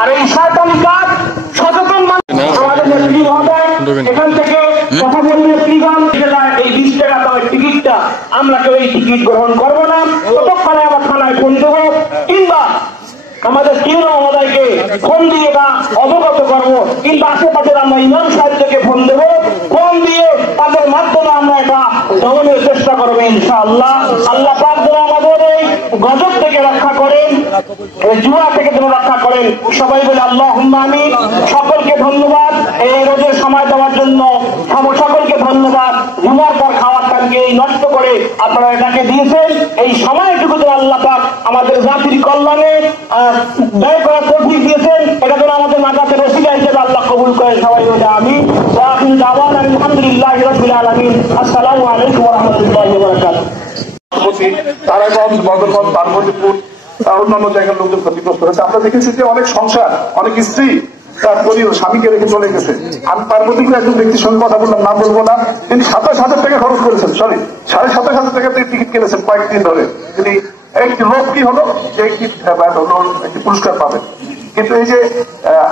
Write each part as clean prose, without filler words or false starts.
আর এই শয়তানি কাজ সচেতন মানুষ আমাদের নেত্রী মহোদয় এখান থেকে কথা বললে শ্রীগণ এই 20 টাকা দামের টিকিটটা আমরা কেউ এই টিকিট গ্রহণ করবো না, ততক্ষণে আমার থানায় ফোন দেবো কিংবা আমাদের কেন্দ্র মহোদয়কে ফোন দিয়ে বা অবগত করবো কিংবা আশেপাশের আমরা ইমাম সাহেবকে ফোন দেবো, ফোন দিয়ে তাদের মাধ্যমে আমরা এটা দমনের চেষ্টা করবো ইনশাআল্লাহ। আল্লাহ পাক যেন আমাদের এই গজব থেকে রক্ষা করেন, জুয়া থেকে যেন রক্ষা করেন, সবাই বলে আল্লাহুম্মা আমিন। সকলকে ধন্যবাদ এই রোজের সময় দেওয়ার জন্য, সকলকে ধন্যবাদ। জুমার পর খাওয়ার টাইমকে নষ্ট করে আপনারা এটাকে দিয়েছেন, এই সময়টুকু যেন আল্লাহ পাক আমাদের জাতির কল্যাণে ব্যয় করার তৌফিক দিয়েছেন, এটা যেন আমাদের নাজাতের ওসিলা হিসেবে আল্লাহ কবুল করে। সবাই বলে আমিন। ওয়া আখিরু দাওয়ানা আলহামদুলিল্লাহি রাব্বিল আলামিন। আসসালামু আলাইকুম ওয়া রাহমাতুল্লাহি ওয়া বারাকাতুহু। তারাগঞ্জ, বদরগঞ্জ, পার্বতীপুর, অন্যান্য জায়গার লোকজন ক্ষতিগ্রস্ত হয়েছে। আমরা দেখেছি যে অনেক সংসার, অনেক স্ত্রী তার পরিবার স্বামীকে রেখে চলে গেছে। আমি পার্বতীপুরে একজন ব্যক্তির সঙ্গে কথা বললাম, নাম বলবো না, তিনি 27,000 টাকা খরচ করেছেন, 27,500 টাকা টিকিট কিনেছেন কয়েকদিন ধরে। তিনি একটি লোক কি হলো যে একটি পুরস্কার পাবেন। কিন্তু এই যে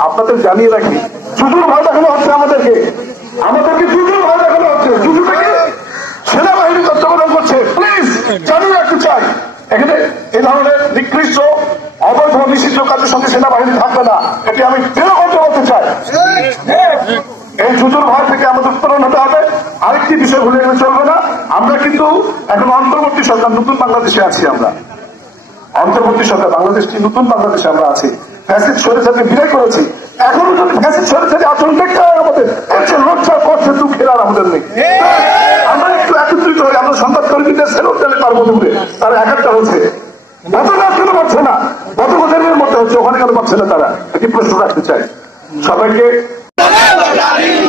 আপনাদের জানিয়ে রাখি, জুজুর ভয় দেখানো হচ্ছে আমাদেরকে জুজুর ভয় দেখানো হচ্ছে। জুজুটাকে সেনাবাহিনী তত্ত্বাবধান করছে। প্লিজ জানিয়ে রাখতে চাই, এখানে এই ধরনের নিকৃষ্ট অবৈধ নিষিদ্ধ কাজের সঙ্গে সেনাবাহিনী থাকবে না, এটি আমি দৃঢ় করতে বলতে চাই। এই জুজুর ভয় থেকে আমাদের উত্তরণ হতে হবে। আরেকটি বিষয় ভুলে গেলে চলবে না, আমরা কিন্তু এখন অন্তর্বর্তী সরকার, নতুন বাংলাদেশে আছি। আমরা অন্তর্বর্তী সরকার, বাংলাদেশটি নতুন বাংলাদেশে আমরা আছি। ফ্যাসিস্ট স্বৈরাচারকে বিদায় করেছি। এখনো যদি ফ্যাসিস্ট স্বৈরাচারী আচরণ দেখতে হয় আমাদের, লজ্জা করছে, দুঃখের আর আমাদের নেই। আমরা একটু একত্রিত হই, আমরা সংবাদকর্মীদের সেলুট জানে পার্বতীপুরে, তারা একাত্তর হচ্ছে। গতকাল কেন পাচ্ছে না? গত বছরের মধ্যে হচ্ছে, ওখানে কেন পাচ্ছে না? তারা একটি প্রশ্ন রাখতে চাই সবাইকে।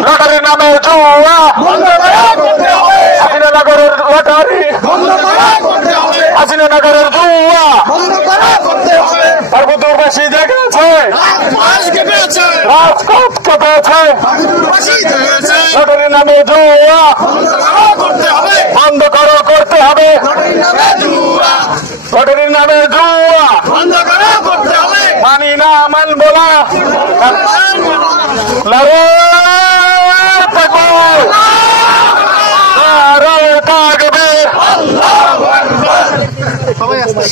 লটারির নামে জুয়া, হাসিনানগরের লটারি, হাসিনানগরের জুয়া, পার্বতীপুরবাসী জেগেছে, রাজপথ কেঁপেছে। লটারির নামে জুয়া বন্ধ করো, করতে হবে। লটারির নামে জুয়া মানি না, মানবো না। সবাই আসতে